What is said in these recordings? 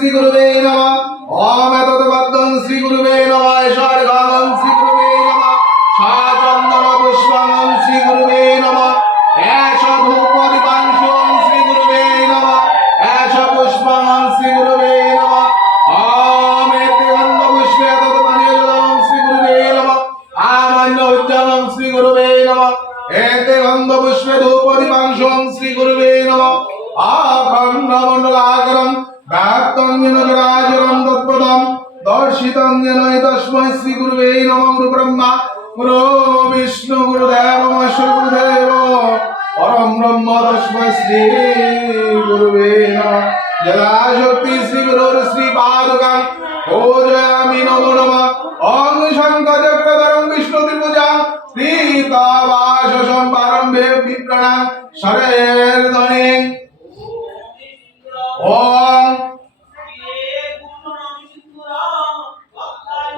শ্রী গুরুবে নমঃ ওম এতদ্বদ্দং শ্রী গুরুবে নমঃ ষড়্গং শ্রী গুরুবে নমঃ সাচন্দন পুষ্পং শ্রী গুরুবে নমঃ এষ ধূপদীপাংশং শ্রী গুরুবে নমঃ এষ পুষ্পং শ্রী গুরুবে নমঃ ওম এতে গন্ধ পুষ্পে তৎপানীয় জলং শ্রী গুরুবে নমঃ আমান্য উজ্জ্বলং শ্রী গুরুবে নমঃ এতে গন্ধ পুষ্পে ধূপদীপাংশং শ্রী গুরুবে নমঃ আখণ্ডমণ্ডলাকারং ব্যাপ্তং যেন চরাচরং তৎপদং দর্শিতং যেন তস্मै শ্রী গুরুবে নমঃ গুরু ব্রহ্মা গুরু বিষ্ণু গুরুদেব মহেশ্বর গুরুদেব পরম ব্রহ্ম তস্मै শ্রী গুরুবে নমঃ যথাশক্তি শ্রী গুরুর শ্রী পাদুকাং পূজয়ামি নমো নমঃ ওং শঙ্খচক্রধরং বিষ্ণু ত্রিভুজাং শ্রীতাবাসসং পারম্ভে বিপ্রণাং শরের ধ্বনি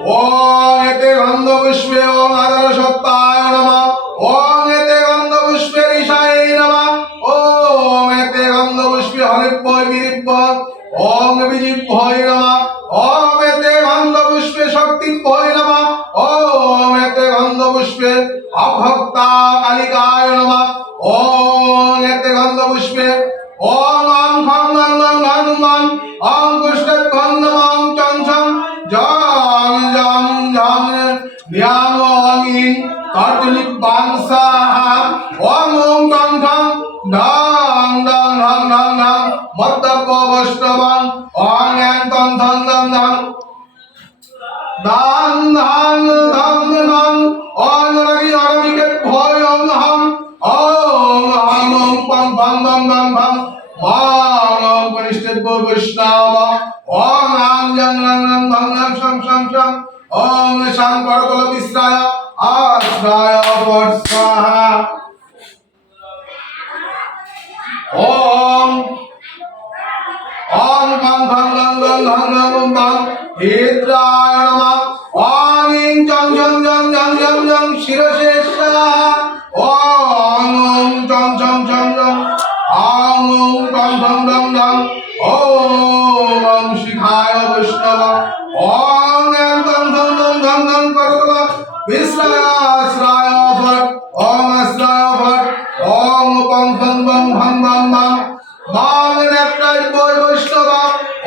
ওম এতে গন্ধ পুষ্পে ওম আদর সত্তায় নমঃ ওম এতে গন্ধ পুষ্পে ঋষায় নমঃ ওম এতে গন্ধ পুষ্পে হরিভ্যয় বিরিভ্যয় ওম বিজিভ্যয় নমঃ ওম এতে গন্ধ পুষ্পে শক্তিভ্যয় নমঃ ওম এতে গন্ধ পুষ্পে অভক্তা কালিকায় নমঃ ওম এতে গন্ধ পুষ্পে ওম আং খং গং গং গং গং ওম কুষ্ঠধ্বং নমঃ চং চং জং জং জং ন্যাং ওং ইং তর্জনিব্বাং সাহা ওম ওং ঠং ঠং ডং ডং ঢং ঢং ঢং মদ্যপ বৈষ্ণবং ওং এং তং থং দং দং দাং দাং দাং দাং ওং রগি অরমিকে ভয় ওং হং ওং হং ওং পং ভং ভং ভং ভং ওং কনিষ্ঠেভ্য বৈষ্ণব ওং আং জং রং রং ভং রং শং শং শং ওং শাং করতল বিশ্রায় আশ্রয় বর্ষাহা ওং ওং ভং ভং ভং ভং ভং ভং ভং হিদ্রায় নমঃ ওং ইং জং জং জং জং জং জং শিরশেষা ওং ওং জং জং জং জং ওং ওং টং টং টং টং ওং শিখায় বৈষ্ণব ওং এং টং টং টং টং টং করতল বিশ্রায় আশ্রয় ভট ওং আশ্রয় ভট ওং পং পং পং ভং ভং ভং মাং নেত্রায় বৈ বৈষ্ণব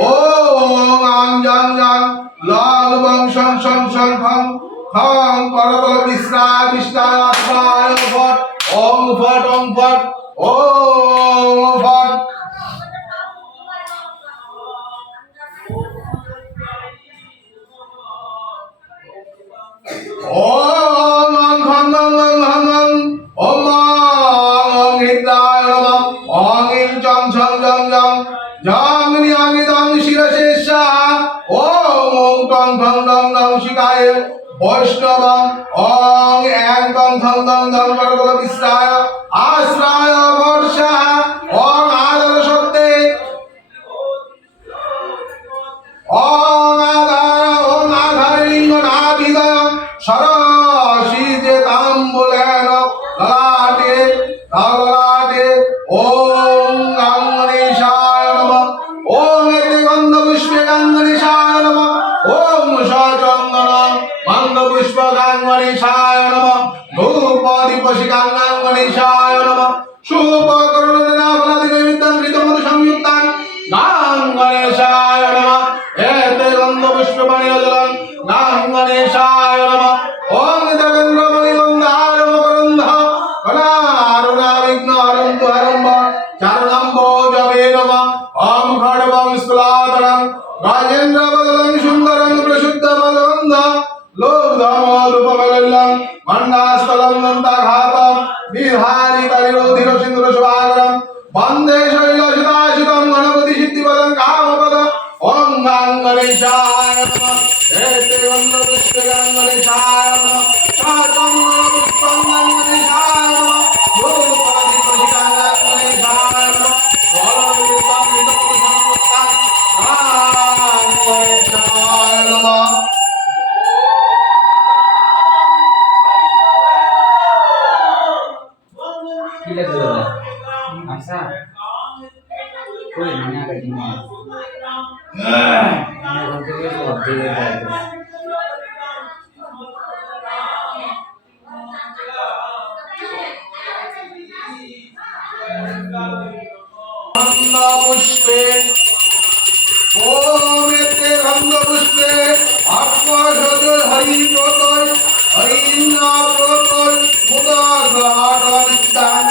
ওং আং জং জং লাল বং শং শং শং খং খং করতল বিশ্রায় বিশ্রায় আশ্রয় ভট ওং ভট ওং ভট ওং ভট ওম আং খং গং গং গং গং ওম আং হিদ্রায় নমঃ ওং ইং চং ছং জং জং জং নিয়াং ইদং শিরশেষা ওম ওং টং ঠং ডং ডং শিখায় বৈষ্ণব ওং এং টং ঠং ডং ডং করতল বিশ্রায় আশ্রয় বর্ষা ওং আদর সত্যে ওং আধারিং নাভিদয় সরসি যে তাম্বুলেন ললাটে ললাটে ওং গাঙ্গনেশায় নমঃ ওং এতে গন্ধ পুষ্পে গাঙ্গনেশায় নমঃ ওং সচন্দন গন্ধ পুষ্প গাঙ্গনেশায় নমঃ ধূপদীপশি গাঙ্গনেশায় নমঃ শুভকরণেনা ফলাদি নৈবেদ্যং কৃতমধু সংযুক্তাং গাঙ্গনেশায় নমঃ এতে গন্ধ পুষ্পে পানীয় জলং গাঙ্গনেশায় নমঃ ওং দেবেন্দ্র মণিগন্ধার মকরন্ধ কলারুণা বিঘ্ন হরন্তু হরম্ব চরণম্বোজবে নমঃ ওং খড়বং স্থূলাধরং গজেন্দ্র বদলং সুন্দরং প্রশুদ্ধ বদগন্ধ লোকধর্মরূপবলল্যং মণ্ডাস্থলং দন্তাঘাতং বিহারি তরিরোধির সিন্ধুর শুভাকরং বন্দে শৈলসুতাসুতং গণপতি সিদ্ধিপদং কামপদং ওং গাঙ্গনেশায় নমঃ এতে গন্ধ পুষ্পে গাঙ্গনেশায় নমঃ সাচন্দন পুষ্পং গাঙ্গনেশায় নমঃ ধূপদীপশি গাঙ্গনেশায় নমঃ ফলরূপং মৃতপুরুষং মুক্তাং গাঙ্গনেশায় নমঃ কি লাগবে দাদা আচ্ছা কই মানে আগে দিন ওখান থেকে অর্ধেকের জায়গা। পুষ্পে ওম এতে গন্ধ পুষ্পে আত্মযজ হরি প্রতয় হরিন্না প্রতয় মুদাগ্রহাটমিদ্যান